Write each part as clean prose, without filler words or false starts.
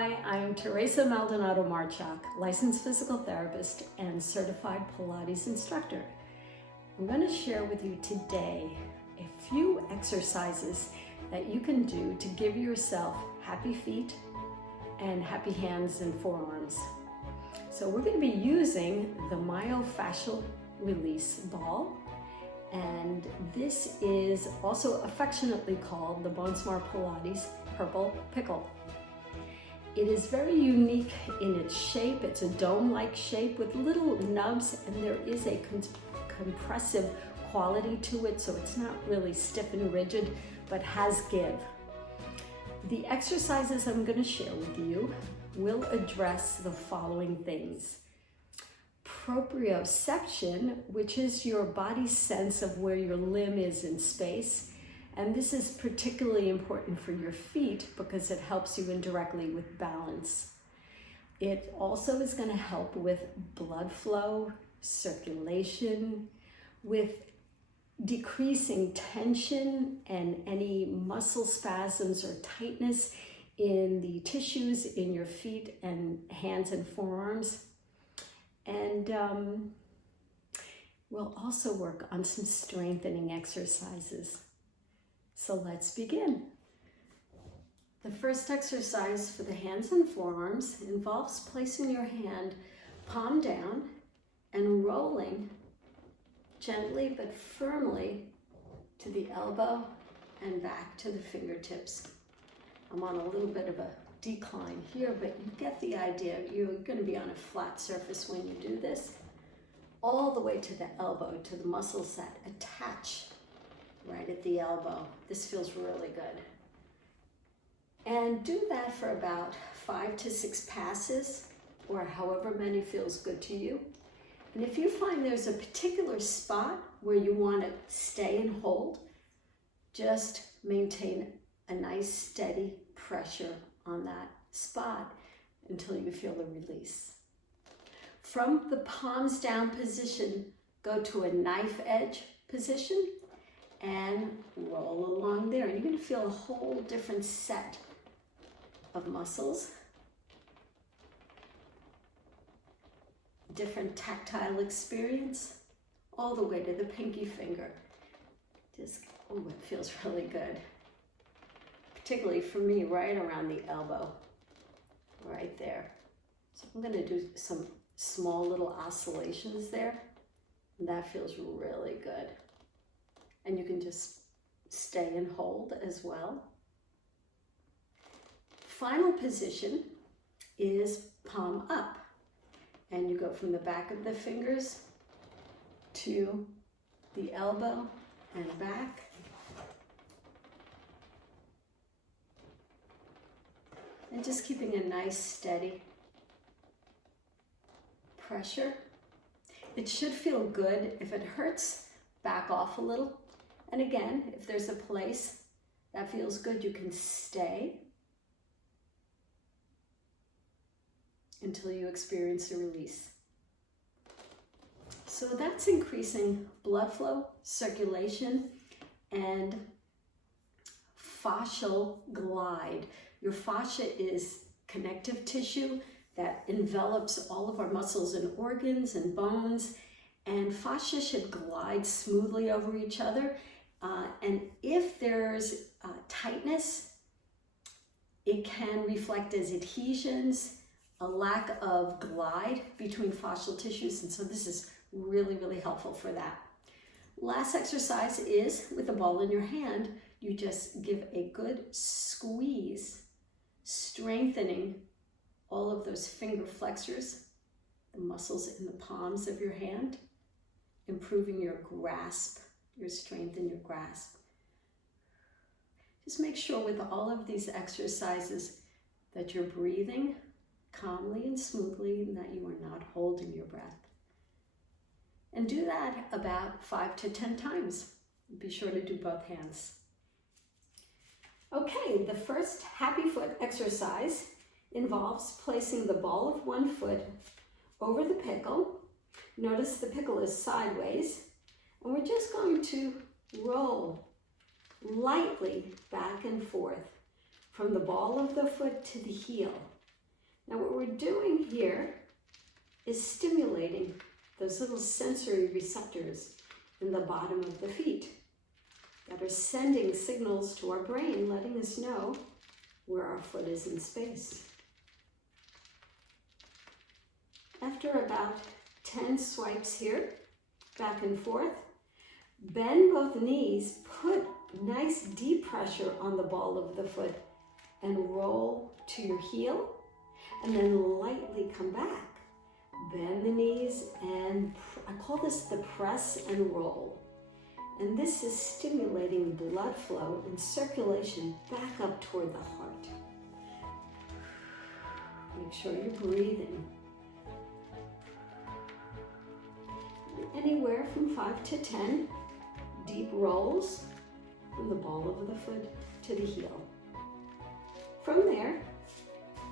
Hi, I'm Teresa Maldonado-Marchak, licensed physical therapist and certified Pilates instructor. I'm going to share with you today a few exercises that you can do to give yourself happy feet and happy hands and forearms. So we're going to be using the Myofascial release ball, and this is also affectionately called the BoneSmart Pilates Purple Pickle. It is very unique in its shape. It's a dome-like shape with little nubs, and there is a compressive quality to it, so it's not really stiff and rigid, but has give. The exercises I'm going to share with you will address the following things. Proprioception, which is your body's sense of where your limb is in space. And this is particularly important for your feet because it helps you indirectly with balance. It also is going to help with blood flow, circulation, with decreasing tension and any muscle spasms or tightness in the tissues in your feet and hands and forearms. And we'll also work on some strengthening exercises. So let's begin. The first exercise for the hands and forearms involves placing your hand palm down and rolling gently but firmly to the elbow and back to the fingertips. I'm on a little bit of a decline here, but you get the idea. You're going to be on a flat surface when you do this, all the way to the elbow, to the muscles that attach right at the elbow. This feels really good. And do that for about 5 to 6 passes, or however many feels good to you. And if you find there's a particular spot where you want to stay and hold, just maintain a nice steady pressure on that spot until you feel the release. From the palms down position, go to a knife edge position and roll along there. And you're going to feel a whole different set of muscles, different tactile experience, all the way to the pinky finger. Just, oh, it feels really good. Particularly for me, right around the elbow, right there. So I'm going to do some small little oscillations there, and that feels really good. And you can just stay and hold as well. Final position is palm up, and you go from the back of the fingers to the elbow and back. And just keeping a nice steady pressure. It should feel good. If it hurts, back off a little. And again, if there's a place that feels good, you can stay until you experience a release. So that's increasing blood flow, circulation, and fascial glide. Your fascia is connective tissue that envelops all of our muscles and organs and bones, and fascia should glide smoothly over each other. And if there's tightness, it can reflect as adhesions, a lack of glide between fascial tissues, and so this is really, really helpful for that. Last exercise is with a ball in your hand, you just give a good squeeze, strengthening all of those finger flexors, the muscles in the palms of your hand, improving your grasp, your strength in your grasp. Just make sure with all of these exercises that you're breathing calmly and smoothly and that you are not holding your breath. And do that about 5 to 10 times. Be sure to do both hands. Okay, the first happy foot exercise involves placing the ball of one foot over the pickle. Notice the pickle is sideways, and we're just going to roll lightly back and forth from the ball of the foot to the heel. Now what we're doing here is stimulating those little sensory receptors in the bottom of the feet that are sending signals to our brain, letting us know where our foot is in space. After about 10 swipes here, back and forth, bend both knees, put nice deep pressure on the ball of the foot and roll to your heel, and then lightly come back. Bend the knees and I call this the press and roll. And this is stimulating blood flow and circulation back up toward the heart. Make sure you're breathing. Anywhere from 5 to 10 deep rolls from the ball of the foot to the heel. From there,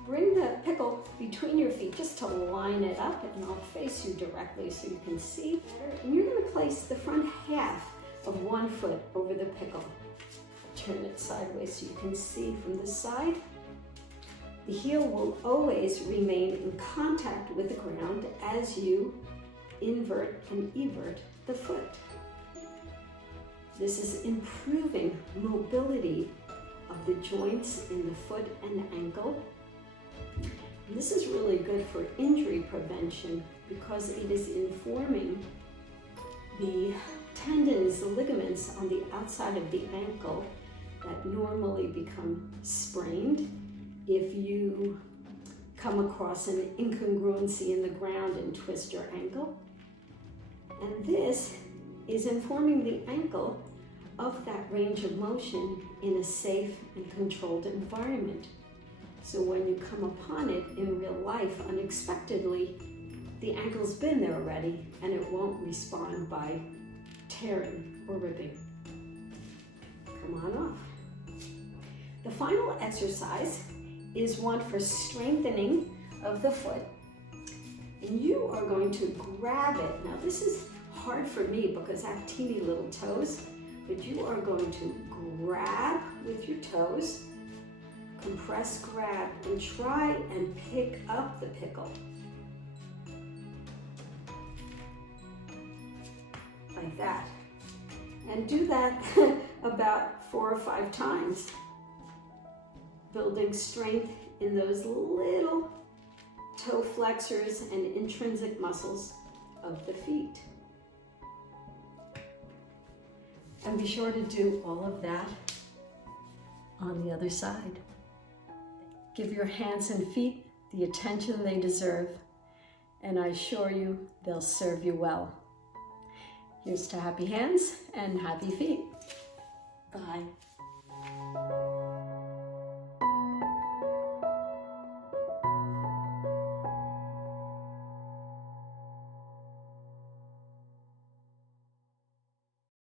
bring the pickle between your feet just to line it up, and I'll face you directly so you can see better. And you're going to place the front half of one foot over the pickle. Turn it sideways so you can see from the side. The heel will always remain in contact with the ground as you invert and evert the foot. This is improving mobility of the joints in the foot and ankle. And this is really good for injury prevention because it is informing the tendons, the ligaments on the outside of the ankle that normally become sprained if you come across an incongruency in the ground and twist your ankle. And this is informing the ankle of that range of motion in a safe and controlled environment. So when you come upon it in real life unexpectedly, the ankle's been there already and it won't respond by tearing or ripping. Come on off. The final exercise is one for strengthening of the foot. And you are going to grab it. Now this is hard for me because I have teeny little toes, but you are going to grab with your toes, compress, grab, and try and pick up the pickle. Like that. And do that about 4 or 5 times, building strength in those little toe flexors and intrinsic muscles of the feet. And be sure to do all of that on the other side. Give your hands and feet the attention they deserve, and I assure you they'll serve you well. Here's to happy hands and happy feet. Bye.